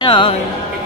Yan.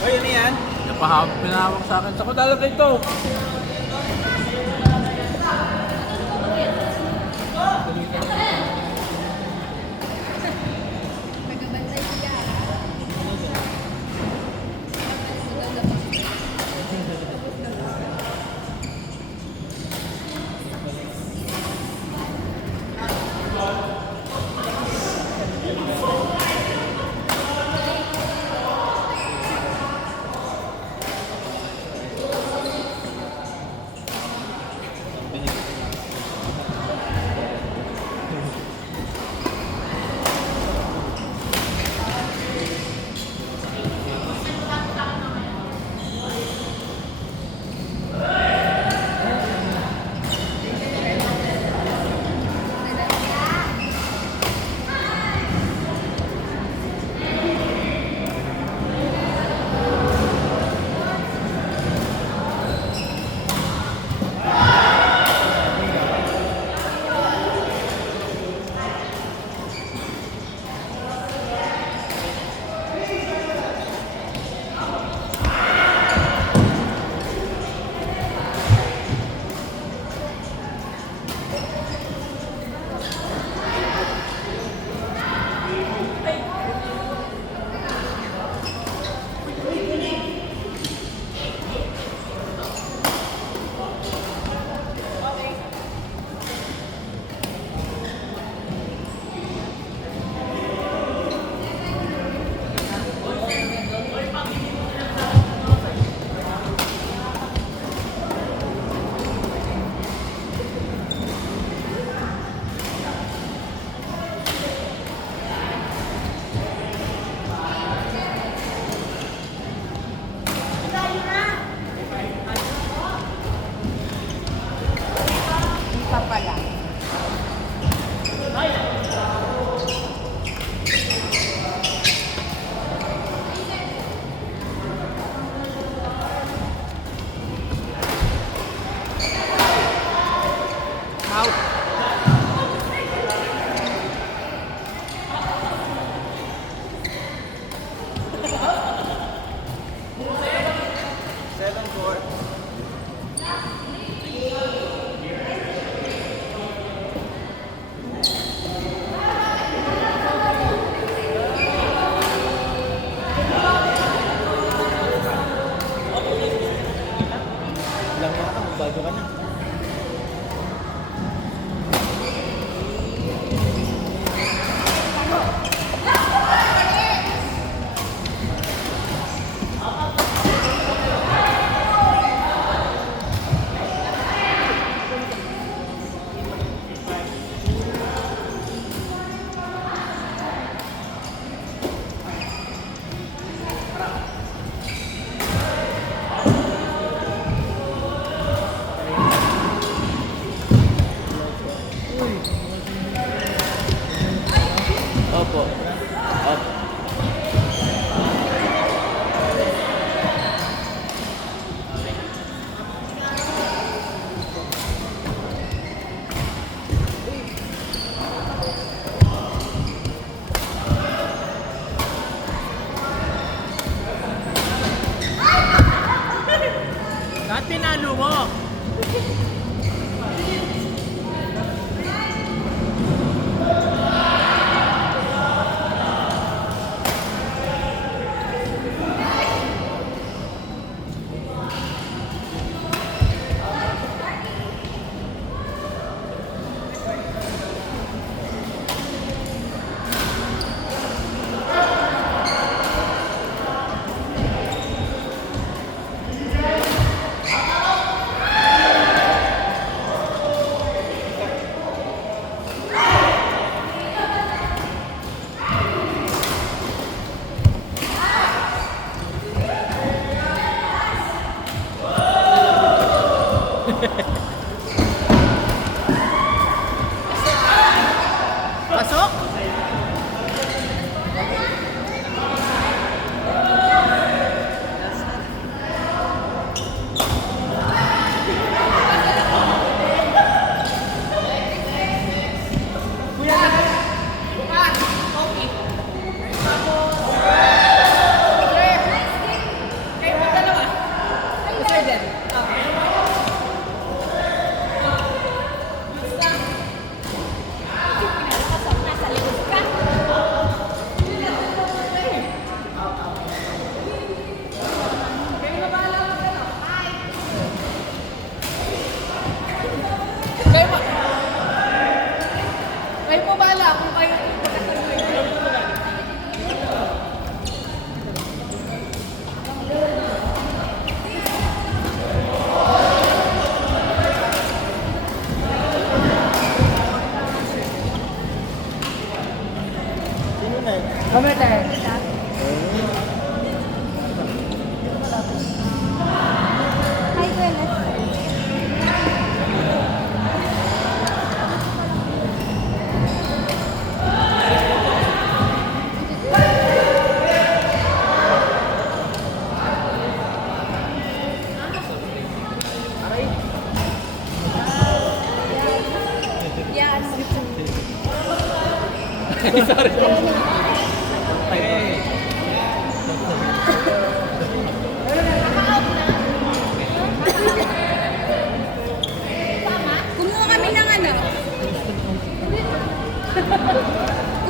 Hoy, ano yan? Pinahawak sa akin. Saan ko talaga ito? Lang yata, magbago ka na. Opo. Opo. Lahat pinalo mo. Pasok! Kayo po bahala kung kayo Sino na? Kami tayo. Hi, girl. Let's go. Yan. Kumuha kami ng ano.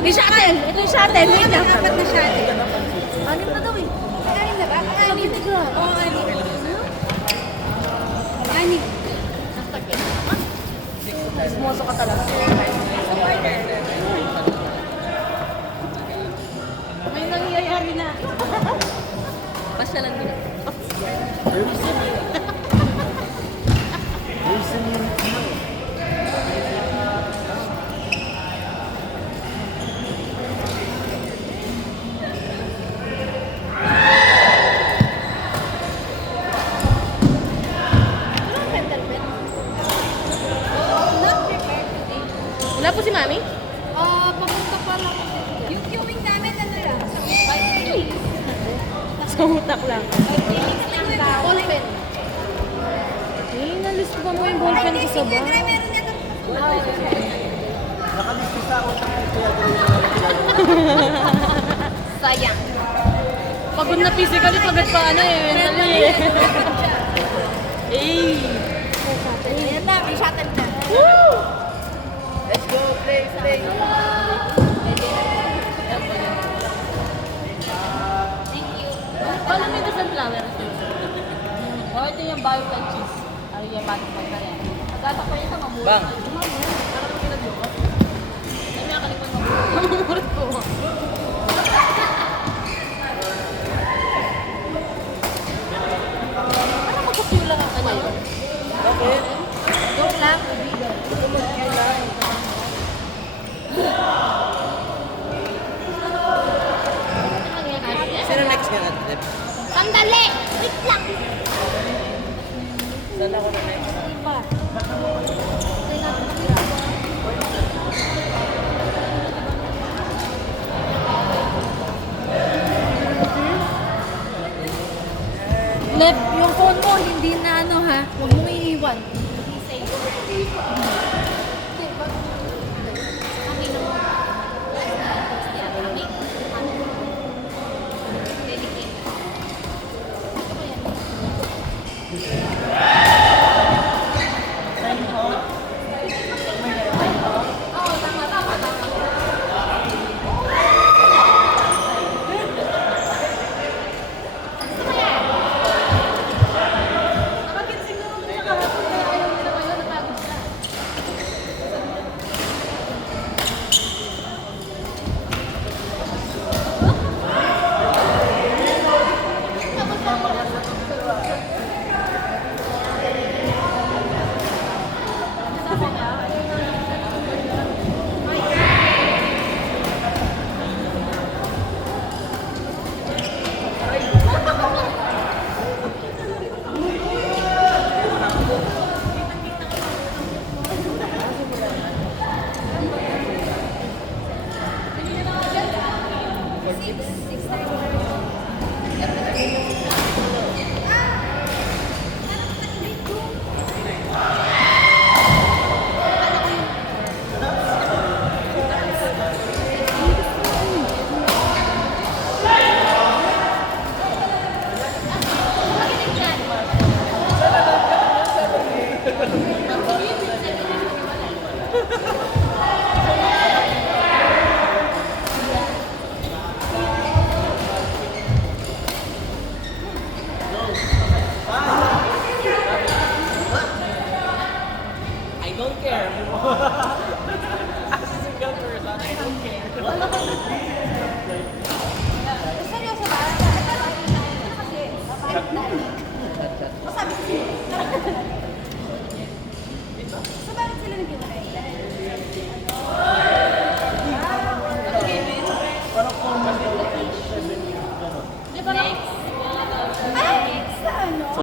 Yung shuttle. Ito yung shuttle. Wait lang. Apat na shuttle. Anim na daw eh. Anim na ba? Anim. Oo, anim. Anim. Smoso ka talaga. May nangyayari na. Pasyalan din. Wilson yung Wala po si Mami? Papunta pa lang. Yung queuing namin ano lang? Sa utak lang. Ballpen. Eh, nalis ba mo yung ballpen ko sa ba? Nakalisto sa ako ng kaya Sayang. Pagod na physically, pagod pa ano eh. Mentally eh. Eh. Ayan na, may shuttle na. Woo! Let's go, play. Thank you. Paano may doon flower? Oh, ito yung bio and cheese. Ay, yung batik pa yan. Pagkata ko yung mamura. Bang. Parang pinag-luko. Ay, may akalikon mamura ko. Ano mag-cue lang ang kanil? Bakit? Joke lang. Sino next nga natin? Sandali! Wait lang! Saan ako na next? Iba. Left, yung phone mo, hindi na ano ha. Huwag mo iiwan. Chat, chat.